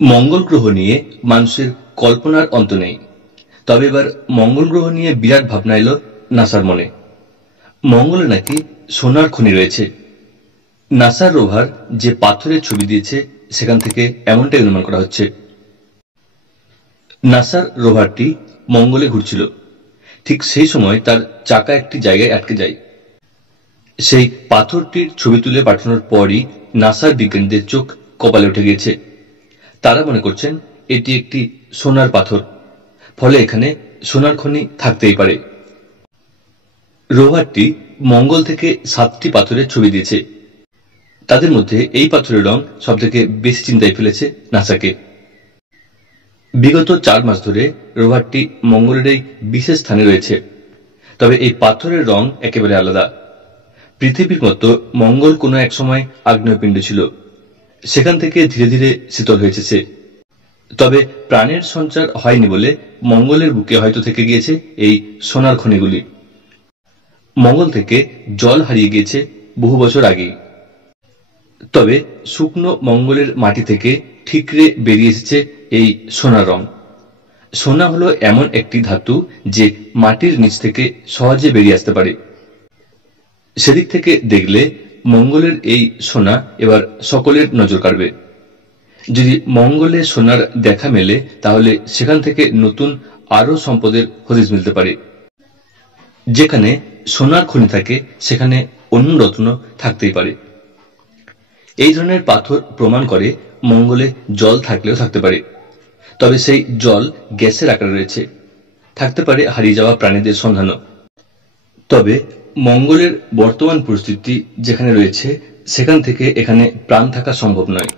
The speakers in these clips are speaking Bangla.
মঙ্গল গ্রহ নিয়ে মানুষের কল্পনার অন্ত নেই। তবে এবার মঙ্গল গ্রহ নিয়ে বিরাট ভাবনা এলো নাসার মনে। মঙ্গলে নাকি সোনার খনি রয়েছে। নাসার রোভার যে পাথরের ছবি দিয়েছে সেখান থেকে এমনটাই অনুমান করা হচ্ছে। নাসার রোভারটি মঙ্গলে ঘুরছিল, ঠিক সেই সময় তার চাকা একটি জায়গায় আটকে যায়। সেই পাথরটির ছবি তুলে পাঠানোর পরই নাসার বিজ্ঞানীদের চোখ কপালে উঠে গিয়েছে। তারা মনে করছেন এটি একটি সোনার পাথর, ফলে এখানে সোনার খনি থাকতেই পারে। রোভারটি মঙ্গল থেকে 7টি পাথরের ছবি দিয়েছে। তাদের মধ্যে এই পাথরের রং সবথেকে বেশি চিন্তায় ফেলেছে নাসাকে। বিগত 4 মাস ধরে রোভারটি মঙ্গলের এই বিশেষ স্থানে রয়েছে। তবে এই পাথরের রং একেবারে আলাদা। পৃথিবীর মতো মঙ্গল কোনো এক সময় আগ্নেয়পিণ্ড ছিল, সেখান থেকে ধীরে ধীরে শীতল হয়েছে সে। তবে প্রাণের সঞ্চার হয়নি বলে মঙ্গলের বুকে হয়তো থেকে গিয়েছে এই সোনার খনিগুলি। মঙ্গল থেকে জল হারিয়ে গিয়েছে বহু বছর আগেই। তবে শুকনো মঙ্গলের মাটি থেকে ঠিকরে বেরিয়ে এসেছে এই সোনার রং। সোনা হলো এমন একটি ধাতু যে মাটির নিচ থেকে সহজে বেরিয়ে আসতে পারে। সেদিক থেকে দেখলে মঙ্গলের এই সোনা এবার সকলের নজর কাড়বে। যদি মঙ্গলে সোনার দেখা মেলে তাহলে সেখান থেকে নতুন আরো সম্পদের হদিশ মিলতে পারে। যেখানে সোনার খনি থাকে সেখানে অন্য রত্ন থাকতেই পারে। এই ধরনের পাথর প্রমাণ করে মঙ্গলে জল থাকলেও থাকতে পারে। তবে সেই জল গ্যাসের আকারে রয়েছে, থাকতে পারে হারিয়ে যাওয়া প্রাণীদের সন্ধানও। তবে মঙ্গলের বর্তমান পরিস্থিতি যেখানে রয়েছে সেখান থেকে এখানে প্রাণ থাকা সম্ভব নয়।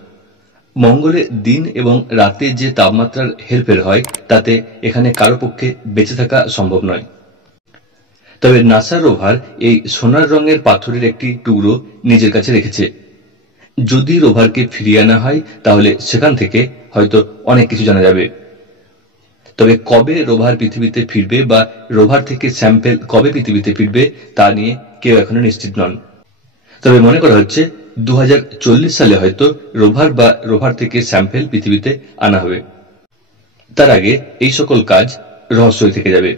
মঙ্গলে দিন এবং রাতে যে তাপমাত্রার হেরফের হয় তাতে এখানে কারো পক্ষে বেঁচে থাকা সম্ভব নয়। তবে নাসা রোভার এই সোনার রঙের পাথরের একটি টুকরো নিজের কাছে রেখেছে। যদি রোভারকে ফিরিয়ে আনা হয় তাহলে সেখান থেকে হয়তো অনেক কিছু জানা যাবে। তবে কবে রোভার পৃথিবীতে ফিরবে বা রোভার থেকে স্যাম্পেল কবে পৃথিবীতে ফিরবে তা নিয়ে কেউ এখনো নিশ্চিত নন। তবে মনে করা হচ্ছে 2040 সালে হয়তো রোভার থেকে স্যাম্পেল পৃথিবীতে আনা হবে। তার আগে এই সকল কাজ রহস্যই থেকে যাবে।